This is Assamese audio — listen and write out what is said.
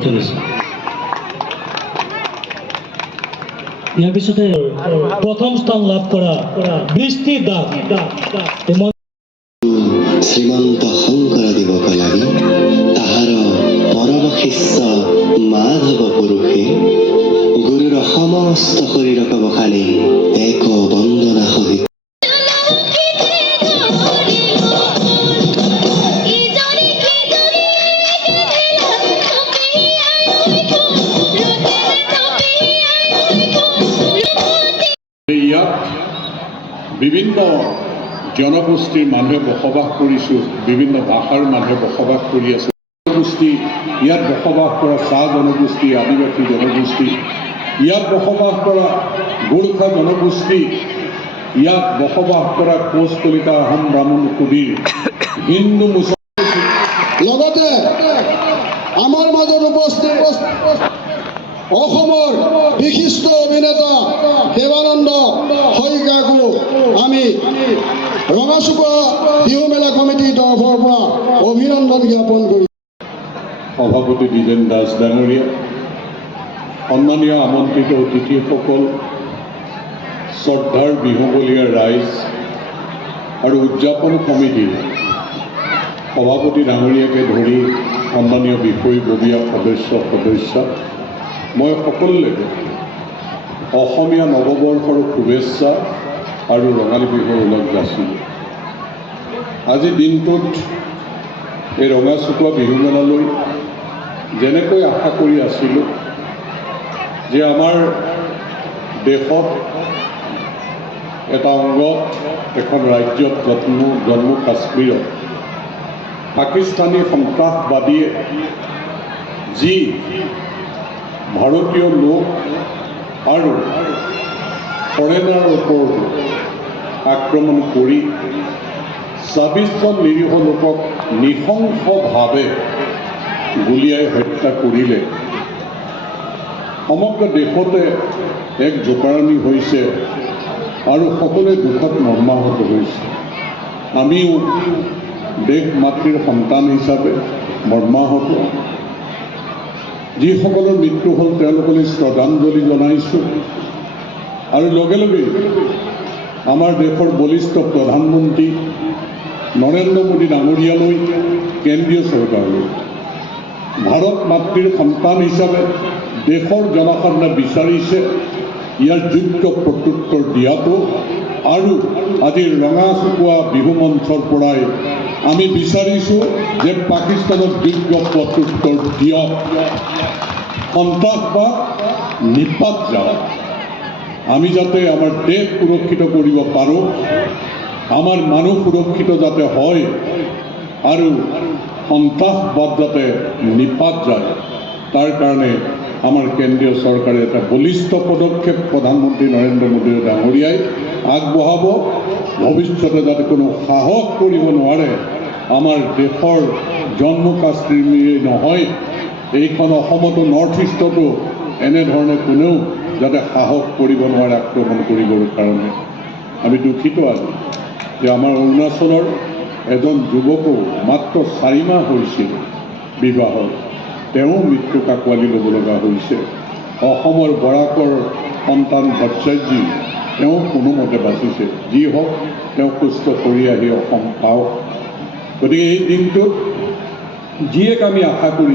মঞ্চ লৈছে। ইয়াৰ পিছতে প্ৰথম স্থান লাভ কৰা বৃষ্টি দাস শ্ৰীমন্ত শংকৰদেৱক লাগি তাহাৰ পৰম শিষ্য মাধৱ পুৰুষে গুৰুৰ সমস্ত শৰীৰক বখালি এক বন্দনা সহিত ইয়াত বিভিন্ন জনগোষ্ঠীৰ মানুহে বসবাস কৰিছোঁ, বিভিন্ন ভাষাৰ মানুহে বসবাস কৰি আছে। জনগোষ্ঠী ইয়াত বসবাস কৰা চাহ জনগোষ্ঠী, আদিবাসী জনগোষ্ঠী, ইয়াত বসবাস কৰা গোৰ্খা জনগোষ্ঠী, ইয়াত বসবাস কৰা কোচ কলিতা, আহোম, ব্ৰাহ্মণ, কুবিৰ, হিন্দু, মুছলমান। লগতে আমাৰ মাজত উপস্থিত অসমৰ বিশিষ্ট অভিনেতা দেৱানন্দ শইকীয়াকো আমি ৰঙাচুকা বিহু মেলা কমিটিৰ তৰফৰ পৰা অভিনন্দন জ্ঞাপন কৰিছোঁ। সভাপতি দ্বিজেন দাস ডাঙৰীয়া, সন্মানীয় আমন্ত্ৰিত অতিথিসকল, শ্ৰদ্ধাৰ বিহুবলীয়া ৰাইজ আৰু উদযাপন কমিটিৰ সভাপতি ডাঙৰীয়াকে ধৰি সন্মানীয় বিষয়ববীয়া সদস্য, মই সকলোলৈকে অসমীয়া নৱবৰ্ষৰ শুভেচ্ছা আৰু ৰঙালী বিহুৰ ওলগ যাচিলোঁ। আজি দিনটোত এই ৰঙাচুকুৱা বিহু মেলালৈ যেনেকৈ আশা কৰি আছিলোঁ যে আমাৰ দেশত এটা অংগত, এখন ৰাজ্যত জম্মু কাশ্মীৰত পাকিস্তানী সন্ত্ৰাসবাদীয়ে যি ভাৰতীয় লোক আৰু ফৰেনাৰ ওপৰত আক্ৰমণ কৰি ২৬জন নিৰীহ লোকক নৃশংসভাৱে গুলীয়াই হত্যা কৰিলে, সমগ্ৰ দেশতে এক জোকাৰণি হৈছে আৰু সকলোৱে দুখত মৰ্মাহত হৈছে। আমিও দেশ মাতৃৰ সন্তান হিচাপে মৰ্মাহত। যিসকলৰ মৃত্যু হ'ল তেওঁলোকলৈ শ্ৰদ্ধাঞ্জলি জনাইছোঁ আৰু লগে লগে আমাৰ দেশৰ বলিষ্ঠ প্ৰধানমন্ত্ৰী নৰেন্দ্ৰ মোদী ডাঙৰীয়ালৈ, কেন্দ্ৰীয় চৰকাৰলৈ, ভাৰত মাতৃৰ সন্তান হিচাপে দেশৰ জনসাধাৰণে বিচাৰিছে ইয়াৰ যোগ্য প্ৰত্যুত্তৰ দিয়াটো, আৰু আজি ৰঙাচুকুৱা বিহু মঞ্চৰ পৰাই আমি বিচাৰিছোঁ যে পাকিস্তানক যোগ্য প্ৰত্যুত্তৰ দিয়ক, সন্ত্ৰাসবাদ নিপাত যাওক, আমি যাতে আমাৰ দেশ সুৰক্ষিত কৰিব পাৰোঁ, আমাৰ মানুহ সুৰক্ষিত যাতে হয় আৰু সন্ত্ৰাসবাদ যাতে নিপাত যায়, তাৰ কাৰণে আমাৰ কেন্দ্ৰীয় চৰকাৰে এটা বলিষ্ঠ পদক্ষেপ প্ৰধানমন্ত্ৰী নৰেন্দ্ৰ মোদী ডাঙৰীয়াই আগবঢ়াব। ভৱিষ্যতে যাতে কোনো সাহস কৰিব নোৱাৰে, আমাৰ দেশৰ জম্মু কাশ্মীৰ নহয়, এইখন অসমতো, নৰ্থ ইষ্টতো এনেধৰণে কোনেও যাতে সাহস কৰিব নোৱাৰে আক্ৰমণ কৰিবৰ কাৰণে। আমি দুখিত আজি যে আমাৰ অৰুণাচলৰ এজন যুৱকো মাত্ৰ 4 মাহ হৈছিল বিবাহত, তেওঁ মৃত্যু কাকোৱালি ল'ব লগা হৈছে। অসমৰ বৰাকৰ সন্তান ভট্টাচাৰ্যী, তেওঁ কোনোমতে বাচিছে। যি হওক, তেওঁ সুস্থ কৰি আহি অসম পাওক। গতিকে এই দিনটোত যিয়েক আমি আশা কৰি